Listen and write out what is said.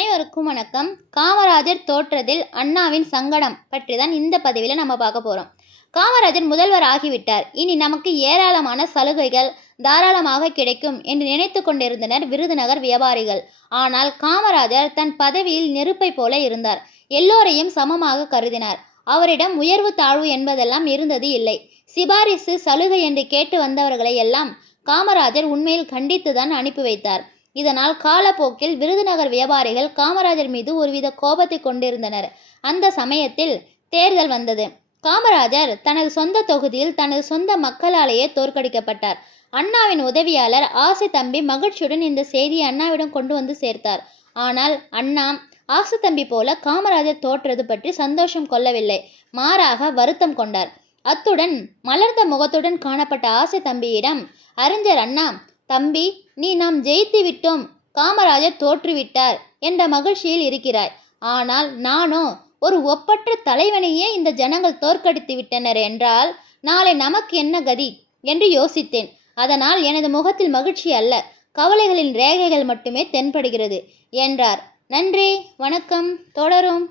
அனைவருக்கும் வணக்கம். காமராஜர் தோற்றதில் அண்ணாவின் சங்கடம் பற்றி தான் இந்த பதிவில் நம்ம பார்க்க போகிறோம் காமராஜர் முதல்வர் ஆகிவிட்டார். இனி நமக்கு ஏராளமான சலுகைகள் தாராளமாக கிடைக்கும் என்று நினைத்து கொண்டிருந்தனர் விருதுநகர் வியாபாரிகள். ஆனால் காமராஜர் தன் பதவியில் நெருப்பை போல இருந்தார். எல்லோரையும் சமமாக கருதினார். அவரிடம் உயர்வு தாழ்வு என்பதெல்லாம் இருந்தது இல்லை. சிபாரிசு சலுகை என்று கேட்டு வந்தவர்களை எல்லாம் காமராஜர் உண்மையில் கண்டித்துதான் அனுப்பி வைத்தார். இதனால் காலப்போக்கில் விருதுநகர் வியாபாரிகள் காமராஜர் மீது ஒருவித கோபத்தை கொண்டிருந்தனர். அந்த சமயத்தில் தேர்தல் வந்தது. காமராஜர் தனது சொந்த தொகுதியில் தனது சொந்த மக்களாலேயே தோற்கடிக்கப்பட்டார். அண்ணாவின் உதவியாளர் ஆசை தம்பி மகிழ்ச்சியுடன் இந்த செய்தியை அண்ணாவிடம் கொண்டு வந்து சேர்த்தார். ஆனால் அண்ணா ஆசை தம்பி போல காமராஜர் தோற்றது பற்றி சந்தோஷம் கொள்ளவில்லை. மாறாக வருத்தம் கொண்டார். அத்துடன் மலர்ந்த முகத்துடன் காணப்பட்ட ஆசை தம்பியிடம் அறிஞர் அண்ணா தம்பி நீ நாம் ஜெயித்து விட்டோம். காமராஜர் தோற்றுவிட்டார் என்ற மகிழ்ச்சியில் இருக்கிறாய் ஆனால் நானோ ஒரு ஒப்பற்ற தலைவனையே இந்த ஜனங்கள் தோற்கடித்து விட்டனர் என்றால் நாளை நமக்கு என்ன கதி? என்று யோசித்தேன். அதனால் எனது முகத்தில் மகிழ்ச்சி அல்ல. கவலைகளின் ரேகைகள் மட்டுமே தென்படுகிறது என்றார். நன்றி வணக்கம். தொடரும்.